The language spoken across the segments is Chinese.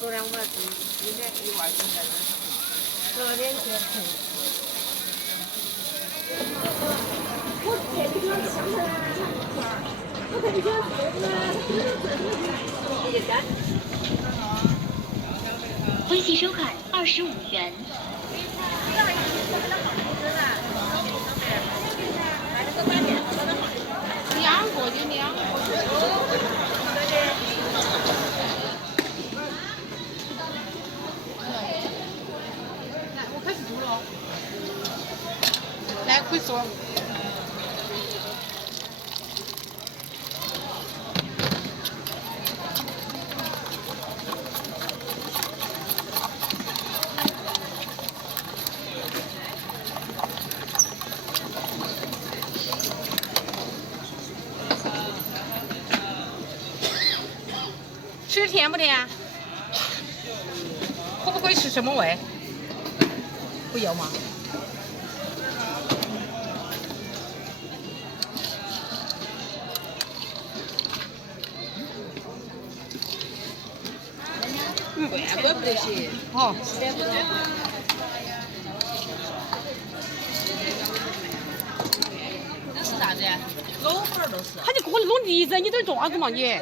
昨天我们今天一万斤在这，昨天去赔。我这个地方香的，我这个地方微信收看25元。2个就2个。来，我开始做了。来，可以说。吃甜不甜？可不可以吃什么味？不要吗？怪不得行。哦。那是啥子呀？藕粉儿都是。他就给我弄梨子，你在这做啥子嘛你？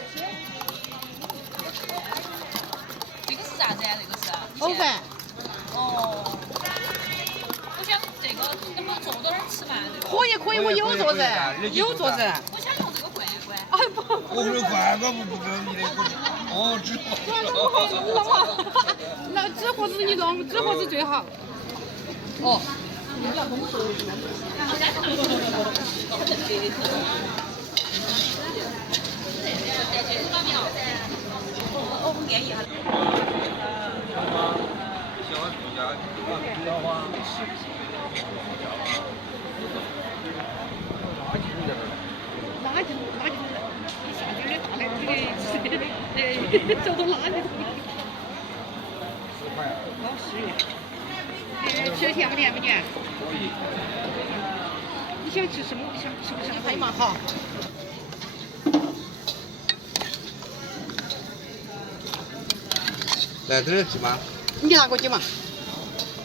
啥子呀？这个是藕粉。哦，我想这个能不能坐到那儿吃饭？可以，我有桌子，有桌子。我想用这个罐罐。哎不，我这罐罐不给你的，哦，纸盒。那纸盒子你弄，纸盒子最好。哦。我们建议哈。垃圾，一下点的大的这个走到垃圾桶里。10块。好10元。吃甜不甜不甜？可以。你想吃什么？想吃不想拍嘛？好。来这儿鸡吗？你拿个鸡嘛？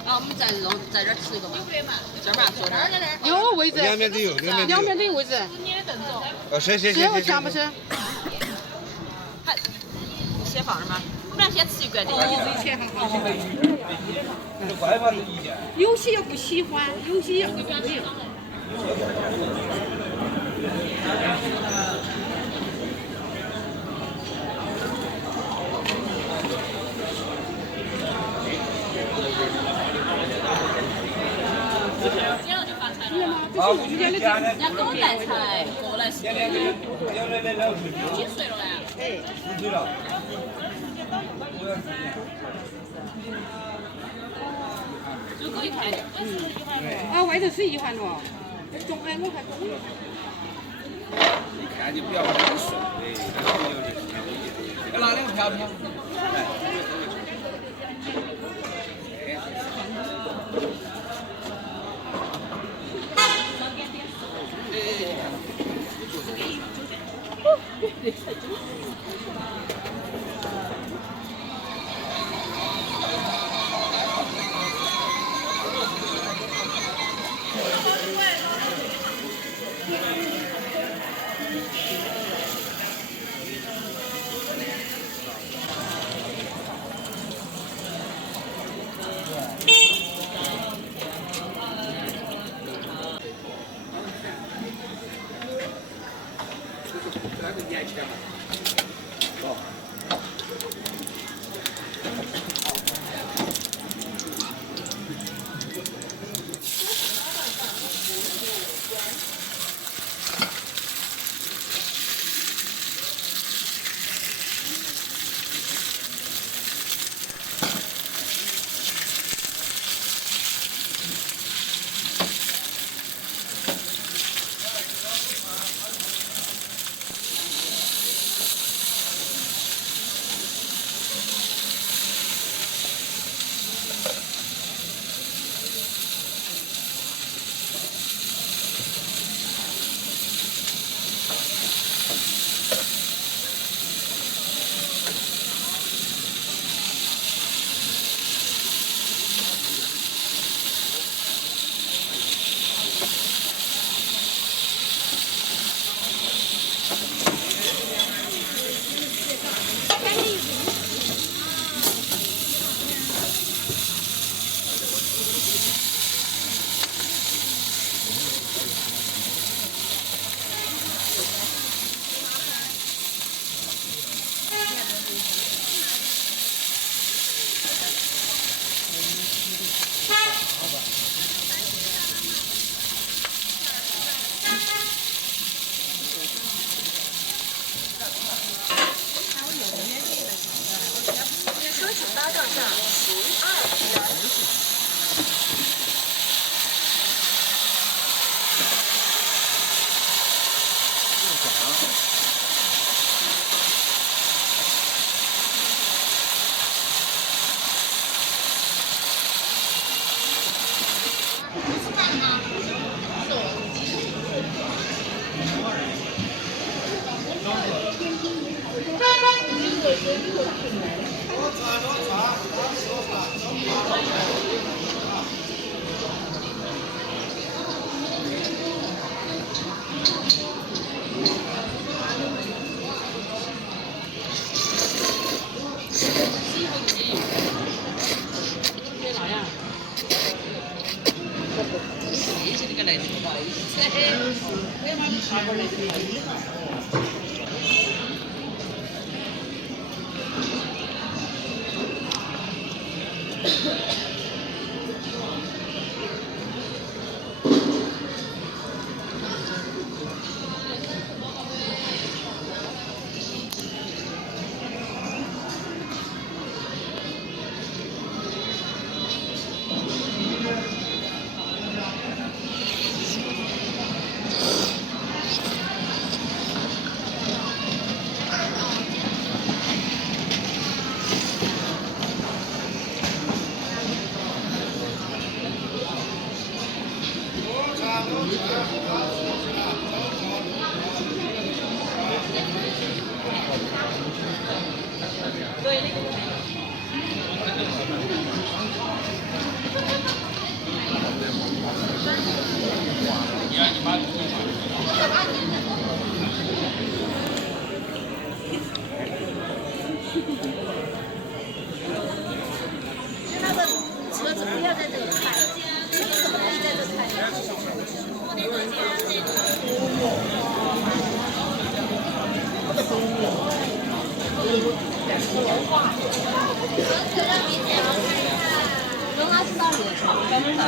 啊，我们在这儿吃一个嘛。这儿嘛，坐这儿。有位置。两边都有，两边都有位置。你的凳子。哦，是。香不是？还先放着吗？我们俩先吃一罐这个。以前很好。怪怕是意见。有些要不喜欢，有些要不喜欢。好，我们家的人家给我带菜，过来是几岁了呢？哎，5岁了。就可以看。啊，外头是1环了，中哎我还中了。一看就不要很顺，要拿2个瓢瓢。那个年轻嘛，哦。那个车子不要在这里开，车子可以在这容老师到里，专门到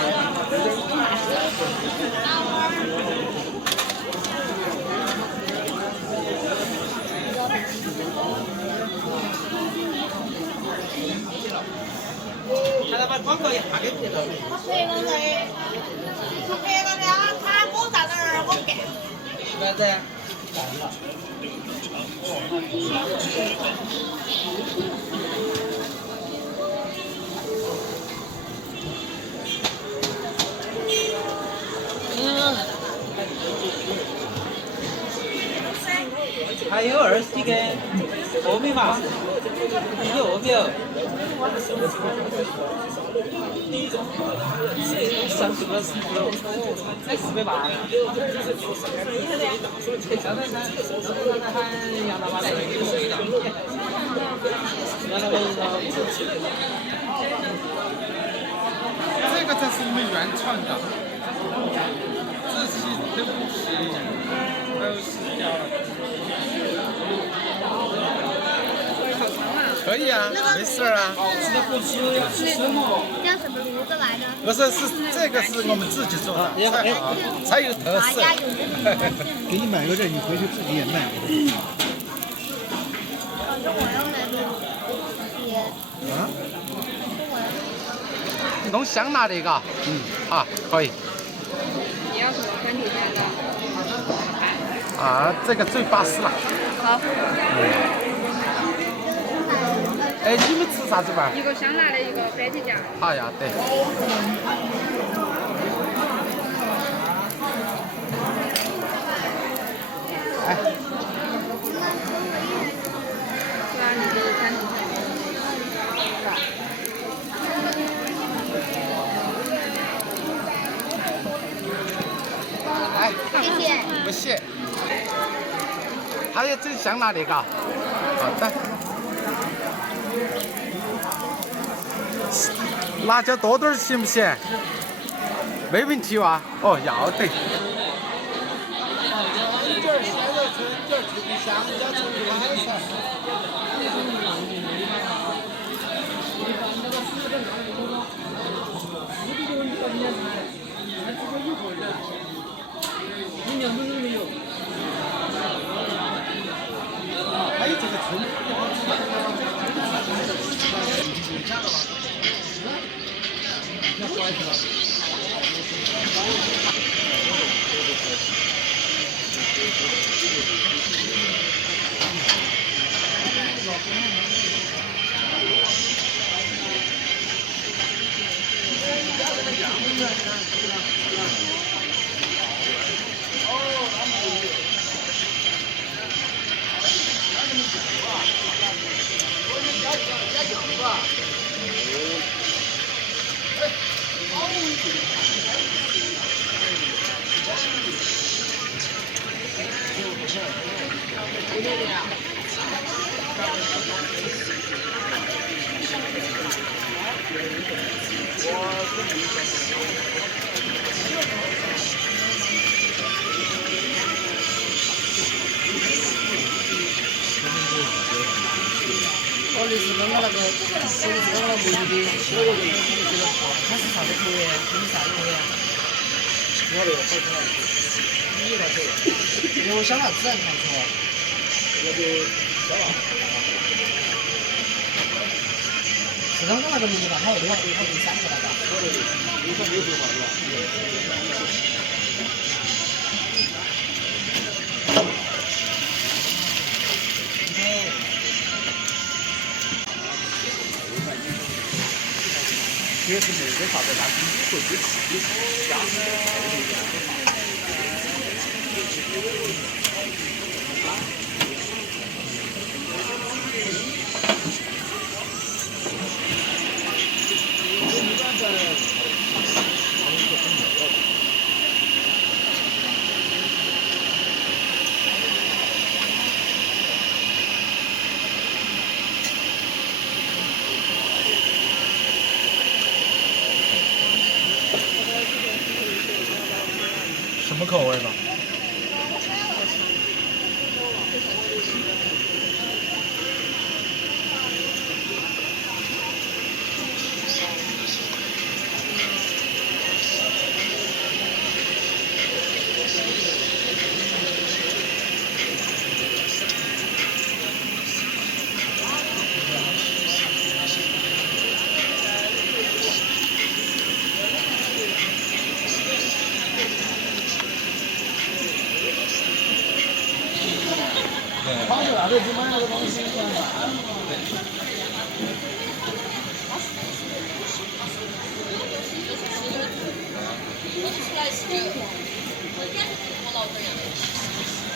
看他把广告一下给贴到。这个人，这个人，他我在那儿，我干。啥子？还有20几根，后面嘛，你后面哦。30个才400八。这个才是我们原创的，自己的武器，还有洗脚。可以啊，没事啊。叫什么炉子来着？不是，是这个是我们自己做的，才好，才有特色。给你买个这，你回去自己也卖。反正我要买也。啊？弄香辣的嘎，好，可以。你要什么番茄酱的？啊，这个最巴适了。好。哎，你们吃啥子吧？一个香辣的，一个番茄酱。好呀，对。哎。是吧？你的餐厅。哎，谢谢。不谢。还有这香辣的嘎。好的。辣椒多点儿行不行？没问题哇。哦，要得。春卷、鲜肉春卷、脆皮香蕉、脆皮海菜。还有这个春。我的是刚刚那个，我的是刚刚那个美女的，他是啥子口味？你啥子口味？我的好吃了，你那个，有香辣孜然糖醋啊？我就香辣。是刚刚那个美女吧？还有另外还有第三个那个。我的，你看没有说话是吧？也是没得啥子，但是你会去吃，家里什么口味的？他们那头只买那个东西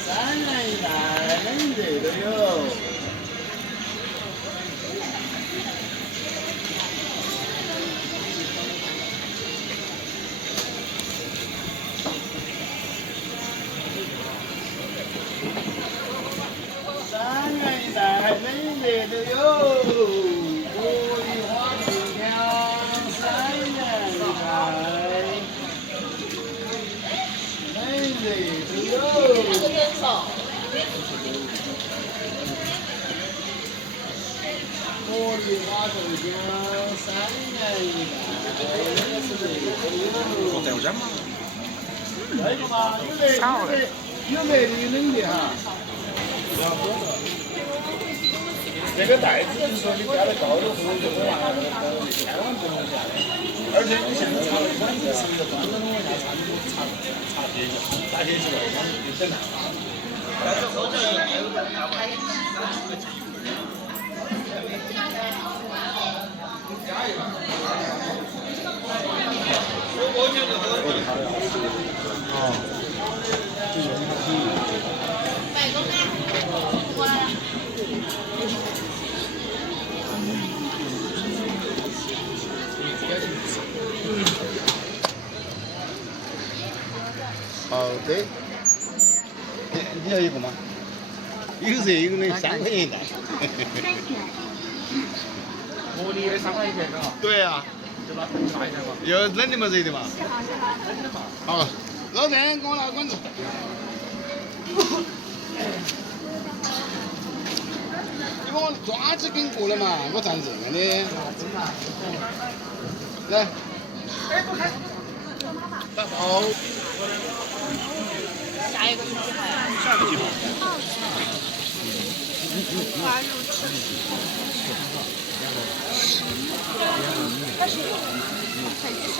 ，3元1袋，冷热都有。3元1袋，冷热都有。茉莉花枝条，3元1袋，冷热都有。茉莉花豆浆3元1袋，冷热都有。豆浆吗？这个嘛，有热的有冷的哈。这个袋子就是说你加了高的货就会拿那个千万不能下的，而且你现在查的款式是一个专门往下查，你就查这个，大些是外观就整那。但是后头还有个大碗。好的，你要一个吗？有热有冷，3块钱一袋。茉莉的3块钱的哈。对啊，就拿更大一点嘛。有冷的嘛，热的嘛。好，老郑，给我拿个管子。你把我爪子给过来嘛，我站这个的。来。好。下一个是几号呀？下个几号？花肉翅。很是。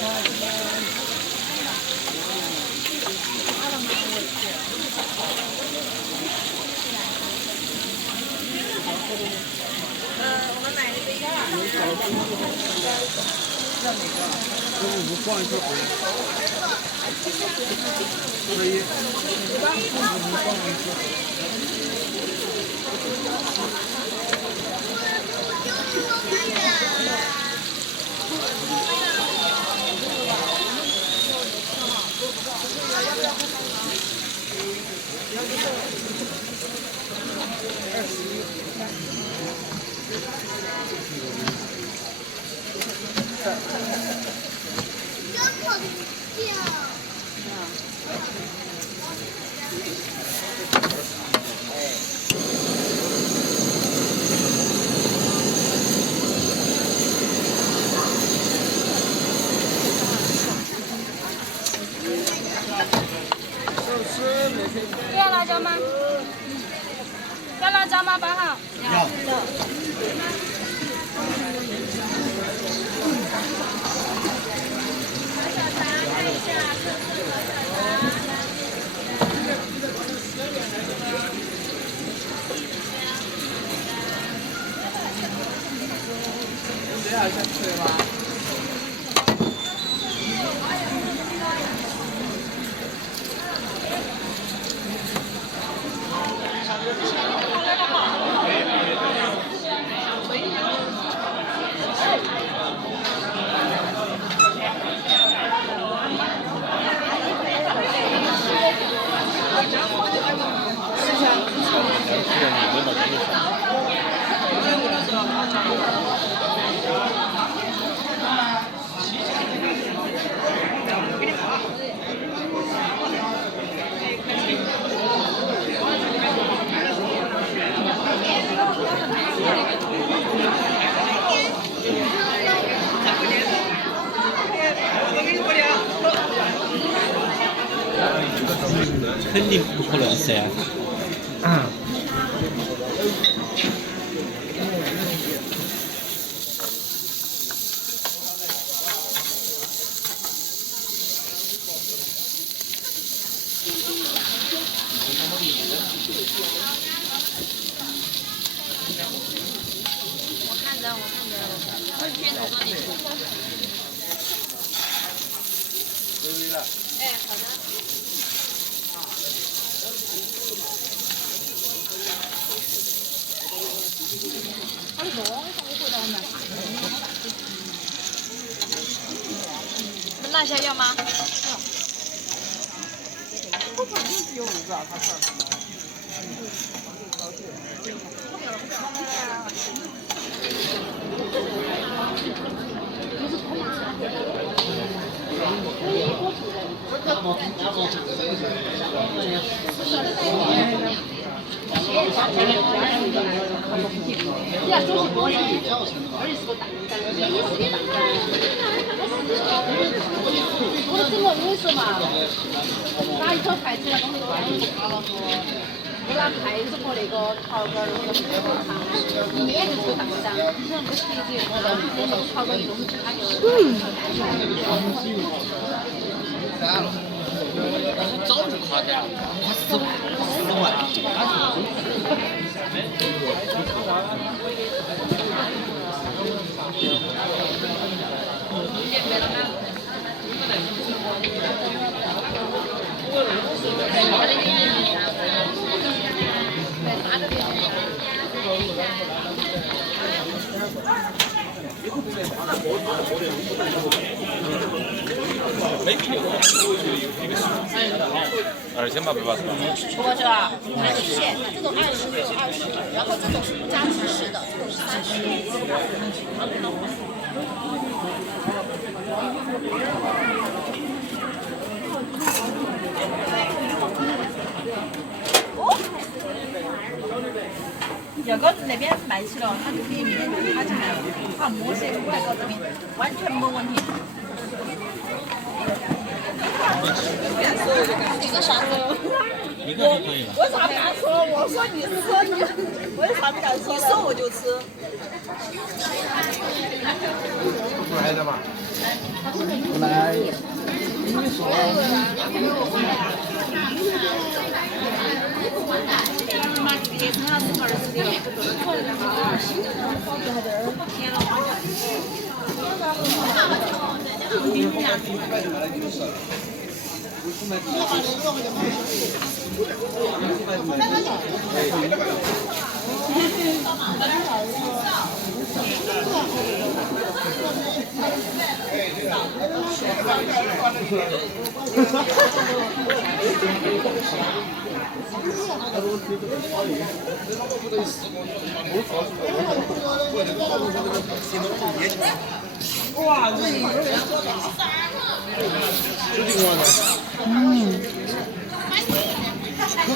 我们买了这个。中午逛一圈回来。可以。中午逛一圈。要辣椒吗？要辣椒吗，8号？要。这样先吃吧。肯定不可能噻。啊。我看着，会片子这里。哎，好的。辣椒要吗？拿一条筷子那个都扒了说，我拿筷子和那个陶罐儿弄的一面就是大张，你想这鞋子，那个陶罐一弄它就。早就夸张了，10万。2800吧。或者买底线，这种20是20，然后这种是不加提示的，这种是30。这个那边卖起了，它就可以明天就发进来了，它没色500个这边完全没问题。这个啥子？一个就可以了。为啥不敢吃？我说你吃，你为啥不敢吃？你说我就吃。来的吧。来，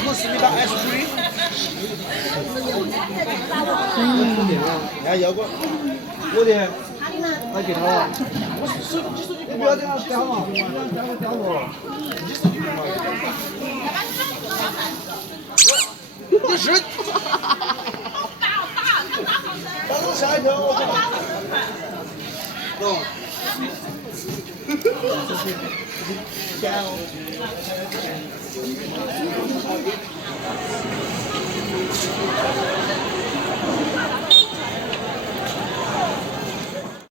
그렇습니다. 아이스크림. 야, 여거 어디? 아, 괜찮아.不要这样加嘛，不要这样加我。不是。但是下一条我懂。加。